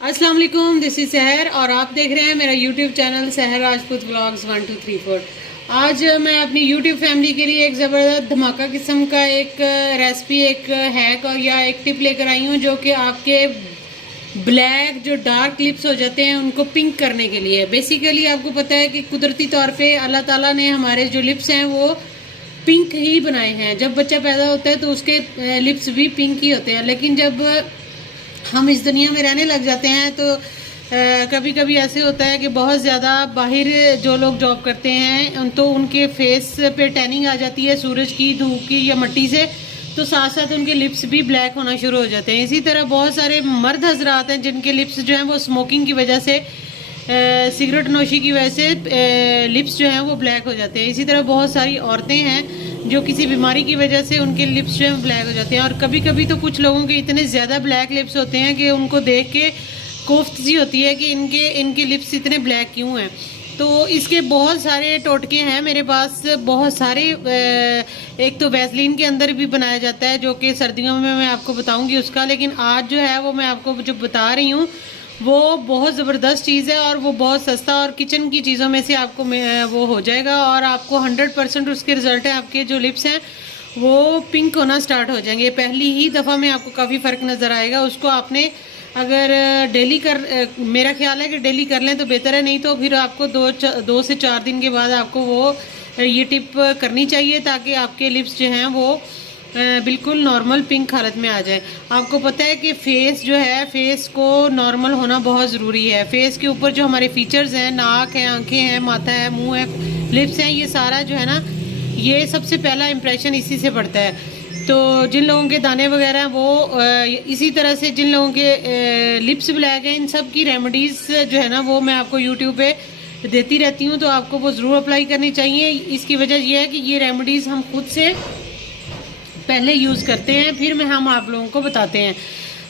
अस्सलाम वालेकुम, this is सहर और आप देख रहे हैं मेरा यूट्यूब चैनल सहर राजपूत व्लॉग्स 1 2 3 4। आज मैं अपनी यूट्यूब फैमिली के लिए एक ज़बरदस्त धमाका किस्म का एक रेसिपी, एक हैक और या एक टिप लेकर आई हूँ जो कि आपके ब्लैक जो डार्क लिप्स हो जाते हैं उनको पिंक करने के लिए। बेसिकली आपको पता है कि कुदरती तौर पे अल्लाह ताला ने हमारे जो लिप्स हैं वो पिंक ही बनाए हैं। जब बच्चा पैदा होता है तो उसके लिप्स भी पिंक ही होते हैं, लेकिन जब हम इस दुनिया में रहने लग जाते हैं तो कभी कभी ऐसे होता है कि बहुत ज़्यादा बाहर जो लोग जॉब करते हैं तो उनके फेस पे टैनिंग आ जाती है सूरज की, धूप की या मिट्टी से, तो साथ साथ उनके लिप्स भी ब्लैक होना शुरू हो जाते हैं। इसी तरह बहुत सारे मर्द हजरात हैं जिनके लिप्स जो हैं वो स्मोकिंग की वजह से, सिगरेट नोशी की वजह से लिप्स जो हैं वो ब्लैक हो जाते हैं। इसी तरह बहुत सारी औरतें हैं जो किसी बीमारी की वजह से उनके लिप्स जो हैं ब्लैक हो जाते हैं। और कभी कभी तो कुछ लोगों के इतने ज़्यादा ब्लैक लिप्स होते हैं कि उनको देख के कोफ्त सी होती है कि इनके लिप्स इतने ब्लैक क्यों हैं। तो इसके बहुत सारे टोटके हैं मेरे पास, बहुत सारे। एक तो वैसलीन के अंदर भी बनाया जाता है जो कि सर्दियों में मैं आपको बताऊंगी उसका, लेकिन आज जो है वो मैं आपको जो बता रही हूँ वो बहुत ज़बरदस्त चीज़ है और वो बहुत सस्ता और किचन की चीज़ों में से आपको वो हो जाएगा और आपको 100% उसके रिजल्ट हैं। आपके जो लिप्स हैं वो पिंक होना स्टार्ट हो जाएंगे। पहली ही दफ़ा में आपको काफ़ी फ़र्क नज़र आएगा। उसको आपने अगर डेली मेरा ख्याल है कि डेली कर लें तो बेहतर है, नहीं तो फिर आपको दो से चार दिन के बाद आपको वो ये टिप करनी चाहिए ताकि आपके लिप्स जो हैं वो बिल्कुल नॉर्मल पिंक हालत में आ जाए। आपको पता है कि फेस जो है, फेस को नॉर्मल होना बहुत ज़रूरी है। फेस के ऊपर जो हमारे फीचर्स हैं, नाक है, आंखें हैं, माथा है, मुंह है, लिप्स हैं, ये सारा जो है ना, ये सबसे पहला इम्प्रेशन इसी से पड़ता है। तो जिन लोगों के दाने वगैरह हैं वो इसी तरह से जिन लोगों के लिप्स ब्लैक हैं, इन सब की रेमेडीज़ जो है ना वो मैं आपको यूट्यूब पे देती रहती हूँ, तो आपको वो ज़रूर अप्लाई करनी चाहिए। इसकी वजह यह है कि ये रेमेडीज़ हम खुद से पहले यूज़ करते हैं, फिर मैं हम आप लोगों को बताते हैं।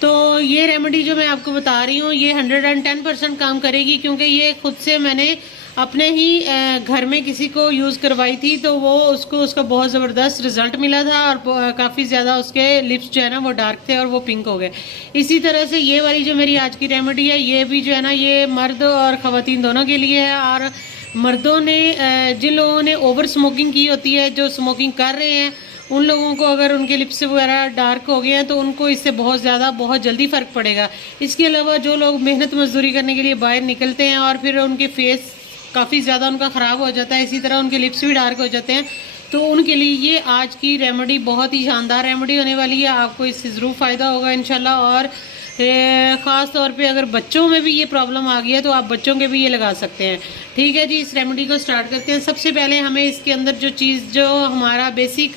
तो ये रेमेडी जो मैं आपको बता रही हूँ ये 110% काम करेगी, क्योंकि ये खुद से मैंने अपने ही घर में किसी को यूज़ करवाई थी, तो वो उसका बहुत ज़बरदस्त रिज़ल्ट मिला था और काफ़ी ज़्यादा उसके लिप्स जो है ना वो डार्क थे और वो पिंक हो गए। इसी तरह से ये वाली जो मेरी आज की रेमेडी है ये भी जो है ना ये मर्द और ख़वातीन दोनों के लिए है। और मर्दों ने, जिन लोगों ने ओवर स्मोकिंग की होती है, जो स्मोकिंग कर रहे हैं, उन लोगों को अगर उनके लिप्स वगैरह डार्क हो गए हैं तो उनको इससे बहुत जल्दी फ़र्क पड़ेगा। इसके अलावा जो लोग मेहनत मजदूरी करने के लिए बाहर निकलते हैं और फिर उनके फेस काफ़ी ज़्यादा उनका ख़राब हो जाता है, इसी तरह उनके लिप्स भी डार्क हो जाते हैं, तो उनके लिए ये आज की रेमेडी बहुत ही शानदार रेमेडी होने वाली है। आपको इससे ज़रूर फ़ायदा होगा इंशाल्लाह। और ख़ास तौर पे अगर बच्चों में भी ये प्रॉब्लम आ गई है तो आप बच्चों के भी ये लगा सकते हैं। ठीक है जी, इस रेमेडी को स्टार्ट करते हैं। सबसे पहले हमें इसके अंदर जो चीज़, जो हमारा बेसिक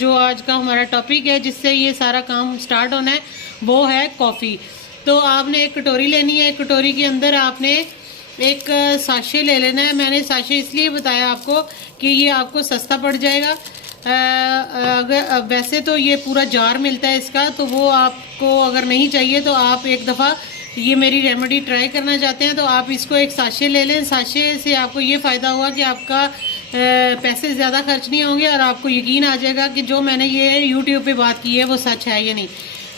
जो आज का हमारा टॉपिक है जिससे ये सारा काम स्टार्ट होना है, वो है कॉफ़ी। तो आपने एक कटोरी लेनी है। एक कटोरी के अंदर आपने एक साशे ले लेना है। मैंने साशे इसलिए बताया आपको कि ये आपको सस्ता पड़ जाएगा। अगर वैसे तो ये पूरा जार मिलता है इसका, तो वो आपको अगर नहीं चाहिए तो आप एक दफ़ा ये मेरी रेमेडी ट्राई करना चाहते हैं तो आप इसको एक साशे ले लें। साशे से आपको ये फ़ायदा होगा कि आपका पैसे ज़्यादा खर्च नहीं होंगे और आपको यकीन आ जाएगा कि जो मैंने ये यूट्यूब पे बात की है वो सच है या नहीं।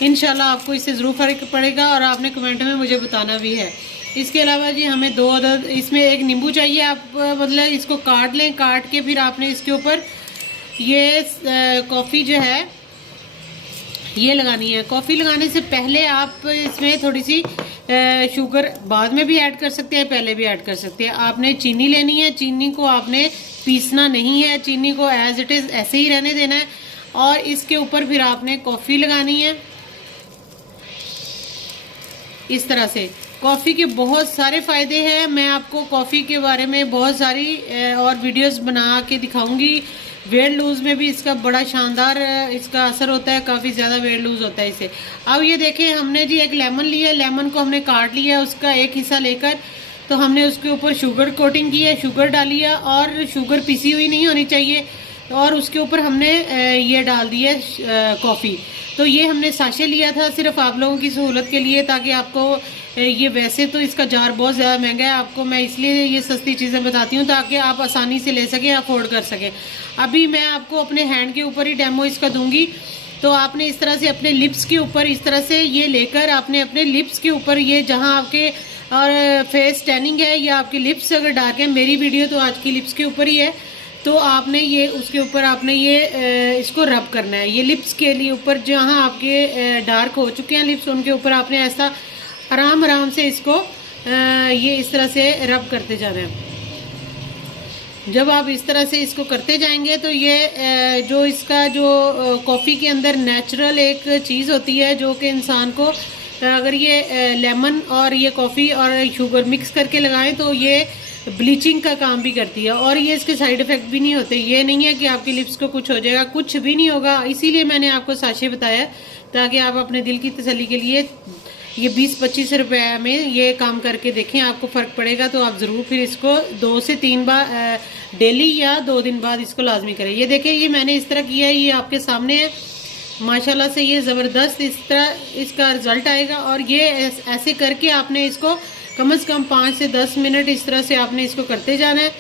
इंशाल्लाह आपको इससे ज़रूर फ़र्क पड़ेगा और आपने कमेंट में मुझे बताना भी है। इसके अलावा जी हमें 2 अदद इसमें एक नींबू चाहिए। आप मतलब इसको काट लें, काट के फिर आपने इसके ऊपर ये कॉफ़ी जो है ये लगानी है। कॉफ़ी लगाने से पहले आप इसमें थोड़ी सी शुगर बाद में भी ऐड कर सकते हैं, पहले भी ऐड कर सकते हैं। आपने चीनी लेनी है। चीनी को आपने पीसना नहीं है, चीनी को एज इट इज़ ऐसे ही रहने देना है और इसके ऊपर फिर आपने कॉफ़ी लगानी है इस तरह से। कॉफ़ी के बहुत सारे फ़ायदे हैं। मैं आपको कॉफ़ी के बारे में बहुत सारी और वीडियोस बना के दिखाऊंगी। वेट लूज़ में भी इसका बड़ा शानदार इसका असर होता है, काफ़ी ज़्यादा वेट लूज़ होता है इससे। अब ये देखें, हमने जी एक लेमन लिया, लेमन को हमने काट लिया, उसका एक हिस्सा लेकर तो हमने उसके ऊपर शुगर कोटिंग की है, शुगर डाली है और शुगर पिसी हुई नहीं होनी चाहिए और उसके ऊपर हमने ये डाल दी है कॉफ़ी। तो ये हमने साशे लिया था सिर्फ आप लोगों की सहूलत के लिए, ताकि आपको ये, वैसे तो इसका जार बहुत ज़्यादा महंगा है, आपको मैं इसलिए ये सस्ती चीज़ें बताती हूँ ताकि आप आसानी से ले सकें, अफोर्ड कर सकें। अभी मैं आपको अपने हैंड के ऊपर ही डेमो इसका दूंगी तो आपने इस तरह से अपने लिप्स के ऊपर इस तरह से ये लेकर आपने अपने लिप्स के ऊपर ये जहां आपके और फेस टैनिंग है या आपके लिप्स अगर डार्क है, मेरी वीडियो तो आज की लिप्स के ऊपर ही है, तो आपने ये उसके ऊपर आपने ये इसको रब करना है। ये लिप्स के लिए ऊपर जहां आपके डार्क हो चुके हैं लिप्स, उनके ऊपर आपने ऐसा आराम आराम से इसको ये इस तरह से रब करते जाना है। जब आप इस तरह से इसको करते जाएंगे तो ये जो इसका जो कॉफ़ी के अंदर नेचुरल एक चीज़ होती है जो कि इंसान को अगर ये लेमन और ये कॉफ़ी और शुगर मिक्स करके लगाएं तो ये ब्लीचिंग का काम भी करती है, और ये इसके साइड इफ़ेक्ट भी नहीं होते। ये नहीं है कि आपकी लिप्स को कुछ हो जाएगा, कुछ भी नहीं होगा। इसीलिए मैंने आपको साशे बताया ताकि आप अपने दिल की तसल्ली के लिए ये 20-25 रुपए में ये काम करके देखें, आपको फ़र्क पड़ेगा तो आप ज़रूर फिर इसको 2 से 3 बार डेली या 2 दिन बाद इसको लाजमी करें। ये देखें, ये मैंने इस तरह किया है, ये आपके सामने है। माशाल्लाह से ये ज़बरदस्त इस तरह इसका रिज़ल्ट आएगा। और ये ऐसे करके आपने इसको कम से कम 5 से 10 मिनट इस तरह से आपने इसको करते जाना है।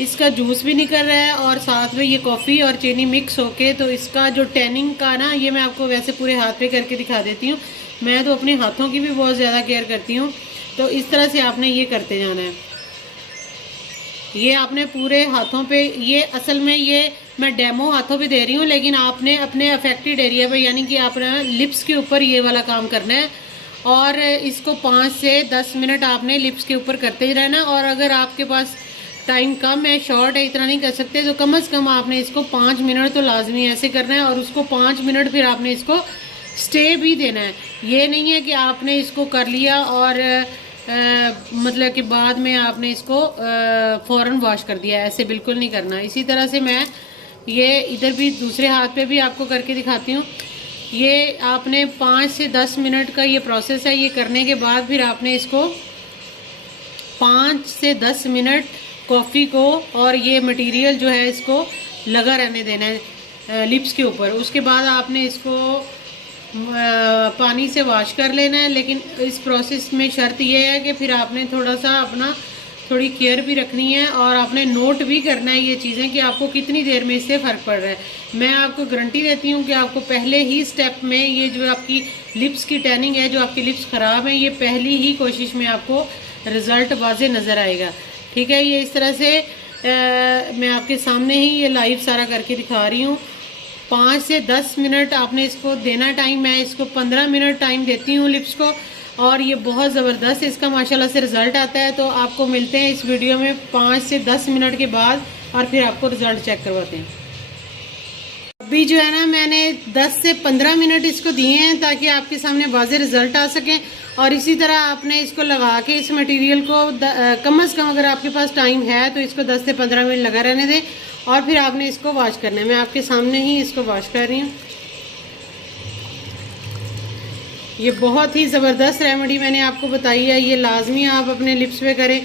इसका जूस भी निकल रहा है और साथ में ये कॉफ़ी और चीनी मिक्स होके तो इसका जो टैनिंग का ना, ये मैं आपको वैसे पूरे हाथ पे करके दिखा देती हूँ। मैं तो अपने हाथों की भी बहुत ज़्यादा केयर करती हूँ। तो इस तरह से आपने ये करते जाना है। ये आपने पूरे हाथों पे, ये असल में ये मैं डेमो हाथों पे दे रही हूँ, लेकिन आपने अपने अफेक्टेड एरिया पे यानी कि आपने लिप्स के ऊपर ये वाला काम करना है। और इसको 5 से 10 मिनट आपने लिप्स के ऊपर करते ही रहना। और अगर आपके पास टाइम कम है, शॉर्ट है, इतना नहीं कर सकते, तो कम से कम आपने इसको 5 मिनट तो लाजमी ऐसे करना है। और उसको 5 मिनट फिर आपने इसको स्टे भी देना है। ये नहीं है कि आपने इसको कर लिया और मतलब कि बाद में आपने इसको फ़ौरन वॉश कर दिया, ऐसे बिल्कुल नहीं करना। इसी तरह से मैं ये इधर भी दूसरे हाथ पे भी आपको करके दिखाती हूँ। ये आपने 5 से 10 मिनट का ये प्रोसेस है। ये करने के बाद फिर आपने इसको 5 से 10 मिनट कॉफ़ी को और ये मटेरियल जो है इसको लगा रहने देना है लिप्स के ऊपर। उसके बाद आपने इसको पानी से वॉश कर लेना है। लेकिन इस प्रोसेस में शर्त ये है कि फिर आपने थोड़ा सा अपना थोड़ी केयर भी रखनी है और आपने नोट भी करना है ये चीज़ें कि आपको कितनी देर में इससे फ़र्क पड़ रहा है। मैं आपको गारंटी देती हूँ कि आपको पहले ही स्टेप में ये जो आपकी लिप्स की टैनिंग है, जो आपकी लिप्स ख़राब हैं, ये पहली ही कोशिश में आपको रिज़ल्ट वाज़े नज़र आएगा। ठीक है, ये इस तरह से मैं आपके सामने ही ये लाइव सारा करके दिखा रही हूँ। 5 से 10 मिनट आपने इसको देना टाइम। मैं इसको 15 मिनट टाइम देती हूँ लिप्स को, और ये बहुत ज़बरदस्त इसका माशाल्लाह से रिज़ल्ट आता है। तो आपको मिलते हैं इस वीडियो में 5 से 10 मिनट के बाद और फिर आपको रिज़ल्ट चेक करवाते हैं। अभी जो है ना, मैंने 10 से 15 मिनट इसको दिए हैं ताकि आपके सामने वाज़े रिज़ल्ट आ सकें। और इसी तरह आपने इसको लगा के इस मटेरियल को कम से कम अगर आपके पास टाइम है तो इसको 10 से 15 मिनट लगा रहने दें और फिर आपने इसको वॉश करना है। मैं आपके सामने ही इसको वॉश कर रही हूँ। ये बहुत ही ज़बरदस्त रेमेडी मैंने आपको बताई है, ये लाजमी आप अपने लिप्स पे करें।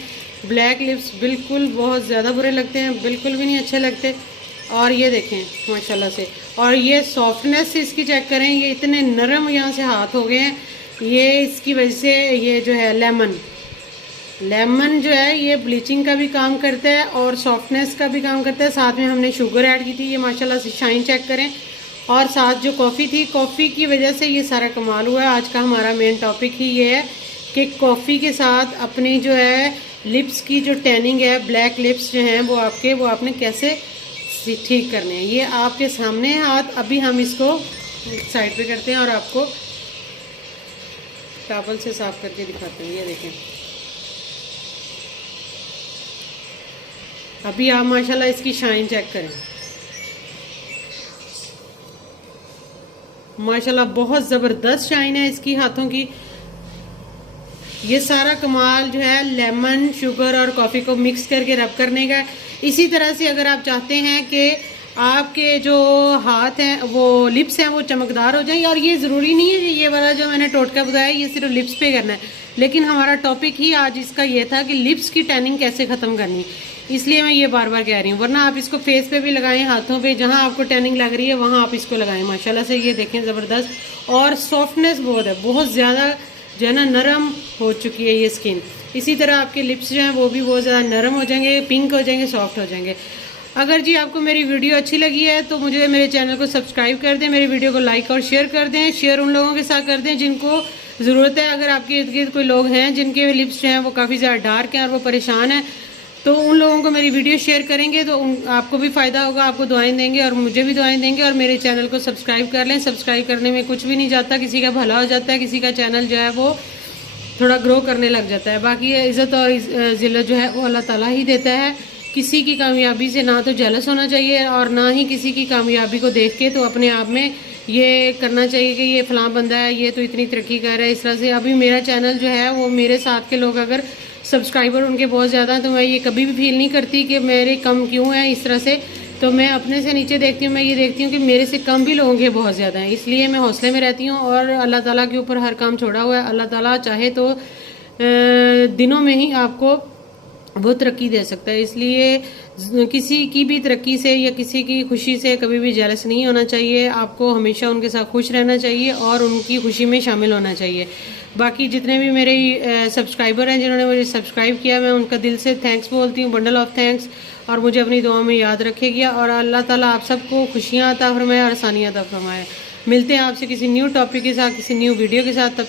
ब्लैक लिप्स बिल्कुल बहुत ज़्यादा बुरे लगते हैं, बिल्कुल भी नहीं अच्छे लगते। और ये देखें माशाल्लाह से, और ये सॉफ्टनेस इसकी चेक करें, ये इतने नरम यहाँ से हाथ हो गए हैं। ये इसकी वजह से ये जो है लेमन जो है ये ब्लीचिंग का भी काम करता है और सॉफ्टनेस का भी काम करता है। साथ में हमने शुगर ऐड की थी, ये माशाल्लाह से शाइन चेक करें। और साथ जो कॉफ़ी थी, कॉफ़ी की वजह से ये सारा कमाल हुआ है। आज का हमारा मेन टॉपिक ही ये है कि कॉफ़ी के साथ अपनी जो है लिप्स की जो टैनिंग है, ब्लैक लिप्स जो हैं वो आपने कैसे ठीक करने हैं। ये आपके सामने है हाथ। अभी हम इसको साइड पे करते हैं और आपको टॉवल से साफ करके दिखाते हैं। ये देखें, अभी आप माशाल्लाह इसकी शाइन चेक करें। माशाल्लाह बहुत ज़बरदस्त शाइन है इसकी हाथों की। ये सारा कमाल जो है लेमन, शुगर और कॉफ़ी को मिक्स करके रब करने का। इसी तरह से अगर आप चाहते हैं कि आपके जो हाथ हैं वो लिप्स हैं वो चमकदार हो जाएं, और ये ज़रूरी नहीं है कि ये वाला जो मैंने टोटका बताया ये सिर्फ लिप्स पे करना है, लेकिन हमारा टॉपिक ही आज इसका ये था कि लिप्स की टैनिंग कैसे ख़त्म करनी, इसलिए मैं ये बार बार कह रही हूँ। वरना आप इसको फेस पे भी लगाएं, हाथों पे जहाँ आपको टैनिंग लग रही है वहाँ आप इसको लगाएं। माशाल्लाह से ये देखें ज़बरदस्त, और सॉफ्टनेस बहुत है, बहुत ज़्यादा जो है ना नरम हो चुकी है ये स्किन। इसी तरह आपके लिप्स जो हैं वो भी बहुत ज़्यादा नरम हो जाएंगे, पिंक हो जाएंगे, सॉफ्ट हो जाएंगे। अगर जी आपको मेरी वीडियो अच्छी लगी है तो मुझे मेरे चैनल को सब्सक्राइब कर दें, मेरी वीडियो को लाइक और शेयर कर दें। शेयर उन लोगों के साथ कर दें जिनको ज़रूरत है। अगर आपके इर्द गिर्द कोई लोग हैं जिनके लिप्स जो हैं वो काफ़ी ज़्यादा डार्क हैं और वो परेशान हैं, तो उन लोगों को मेरी वीडियो शेयर करेंगे तो आपको भी फ़ायदा होगा, आपको दुआएं देंगे और मुझे भी दुआएं देंगे। और मेरे चैनल को सब्सक्राइब कर लें। सब्सक्राइब करने में कुछ भी नहीं जाता, किसी का भला हो जाता है, किसी का चैनल जो है वो थोड़ा ग्रो करने लग जाता है। बाकी इज़्ज़त और ज़िल्लत जो है वो अल्लाह ताला ही देता है। किसी की कामयाबी से ना तो जेलस होना चाहिए और ना ही किसी की कामयाबी को देख के तो अपने आप में ये करना चाहिए कि ये फ़लाँ बंदा है, ये तो इतनी तरक्की कर रहा है। इस तरह से अभी मेरा चैनल जो है वो मेरे साथ के लोग अगर सब्सक्राइबर उनके बहुत ज़्यादा हैं तो मैं ये कभी भी फील नहीं करती कि मेरे कम क्यों हैं। इस तरह से तो मैं अपने से नीचे देखती हूँ, मैं ये देखती हूँ कि मेरे से कम भी लोगों के बहुत ज़्यादा हैं, इसलिए मैं हौसले में रहती हूँ और अल्लाह ताला के ऊपर हर काम छोड़ा हुआ है। अल्लाह ताला चाहे तो दिनों में ही आपको वो तरक्की दे सकता है। इसलिए किसी की भी तरक्की से या किसी की खुशी से कभी भी जेलस नहीं होना चाहिए। आपको हमेशा उनके साथ खुश रहना चाहिए और उनकी खुशी में शामिल होना चाहिए। बाकी जितने भी मेरे सब्सक्राइबर हैं जिन्होंने मुझे सब्सक्राइब किया, मैं उनका दिल से थैंक्स बोलती हूँ, बंडल ऑफ थैंक्स। और मुझे अपनी दुआ में याद रखेगा और अल्लाह ताला आप सबको खुशियाँ अता फरमाए और आसानियाँ अता फरमाए। मिलते हैं आपसे किसी न्यू टॉपिक के साथ, किसी न्यू वीडियो के साथ। तब